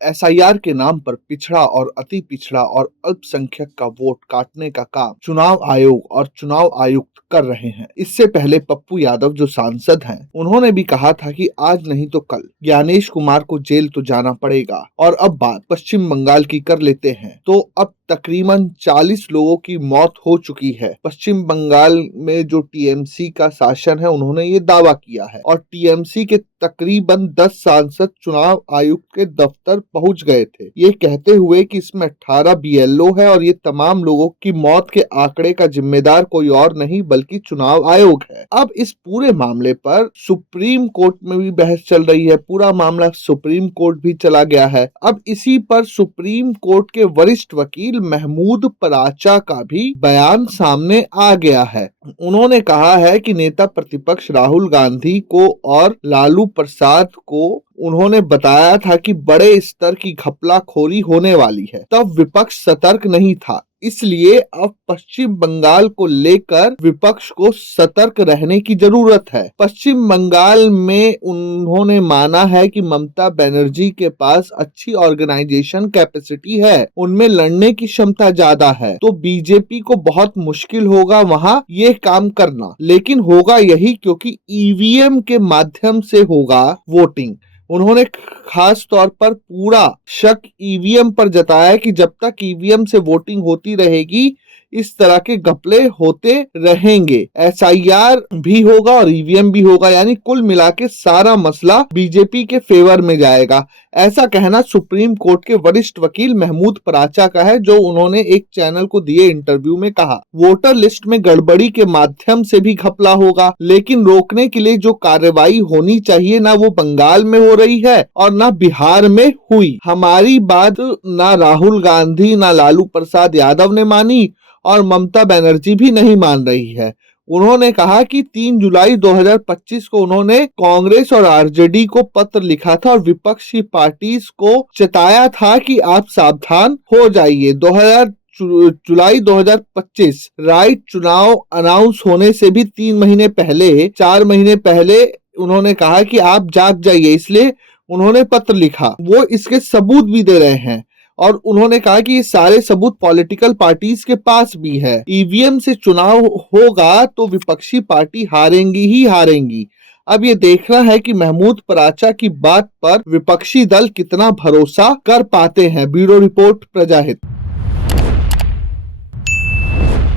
SIR के नाम पर पिछड़ा और अति पिछड़ा और अल्पसंख्यक का वोट काटने का काम चुनाव आयोग और चुनाव आयुक्त कर रहे हैं। इससे पहले पप्पू यादव जो सांसद हैं, उन्होंने भी कहा था कि आज नहीं तो कल ज्ञानेश कुमार को जेल तो जाना पड़ेगा। और अब बात पश्चिम बंगाल की कर लेते हैं तो अब तकरीबन 40 लोगों की मौत हो चुकी है। पश्चिम बंगाल में जो टीएमसी का शासन है, उन्होंने ये दावा किया है और टीएमसी के तकरीबन 10 सांसद चुनाव आयुक्त के दफ्तर पहुंच गए थे, ये कहते हुए कि इसमें 18 बीएलओ है और ये तमाम लोगों की मौत के आंकड़े का जिम्मेदार कोई और नहीं बल्कि चुनाव आयोग है। अब इस पूरे मामले पर सुप्रीम कोर्ट में भी बहस चल रही है, पूरा मामला सुप्रीम कोर्ट भी चला गया है। अब इसी पर सुप्रीम कोर्ट के वरिष्ठ वकील महमूद पराचा का भी बयान सामने आ गया है। उन्होंने कहा है कि नेता प्रतिपक्ष राहुल गांधी को और लालू प्रसाद को उन्होंने बताया था कि बड़े स्तर की घपलाखोरी होने वाली है, तब विपक्ष सतर्क नहीं था। इसलिए अब पश्चिम बंगाल को लेकर विपक्ष को सतर्क रहने की जरूरत है। पश्चिम बंगाल में उन्होंने माना है कि ममता बनर्जी के पास अच्छी ऑर्गेनाइजेशन कैपेसिटी है, उनमें लड़ने की क्षमता ज्यादा है, तो बीजेपी को बहुत मुश्किल होगा वहां ये काम करना। लेकिन होगा यही क्योंकि ईवीएम के माध्यम से होगा वोटिंग। उन्होंने खास तौर पर पूरा शक ईवीएम पर जताया कि जब तक ईवीएम से वोटिंग होती रहेगी इस तरह के घपले होते रहेंगे। एसआईआर भी होगा और ईवीएम भी होगा, यानी कुल मिला के सारा मसला बीजेपी के फेवर में जाएगा। ऐसा कहना सुप्रीम कोर्ट के वरिष्ठ वकील महमूद पराचा का है, जो उन्होंने एक चैनल को दिए इंटरव्यू में कहा। वोटर लिस्ट में गड़बड़ी के माध्यम से भी घपला होगा, लेकिन रोकने के लिए जो कार्रवाई होनी चाहिए ना वो बंगाल में हो रही है और ना बिहार में हुई। हमारी बात ना राहुल गांधी ना लालू प्रसाद यादव ने मानी और ममता बनर्जी भी नहीं मान रही है। उन्होंने कहा कि 3 जुलाई 2025 को उन्होंने कांग्रेस और आरजेडी को पत्र लिखा था और विपक्षी पार्टीज को चेताया था कि आप सावधान हो जाइए। जुलाई 2025 राइट चुनाव अनाउंस होने से भी 3 महीने पहले 4 महीने पहले उन्होंने कहा कि आप जाग जाइए, इसलिए उन्होंने पत्र लिखा। वो इसके सबूत भी दे रहे हैं और उन्होंने कहा कि ये सारे सबूत पॉलिटिकल पार्टीज के पास भी है। ईवीएम से चुनाव होगा तो विपक्षी पार्टी हारेंगी ही हारेंगी। अब ये देखना है कि महमूद पराचा की बात पर विपक्षी दल कितना भरोसा कर पाते हैं। Bureau report प्रजाहित।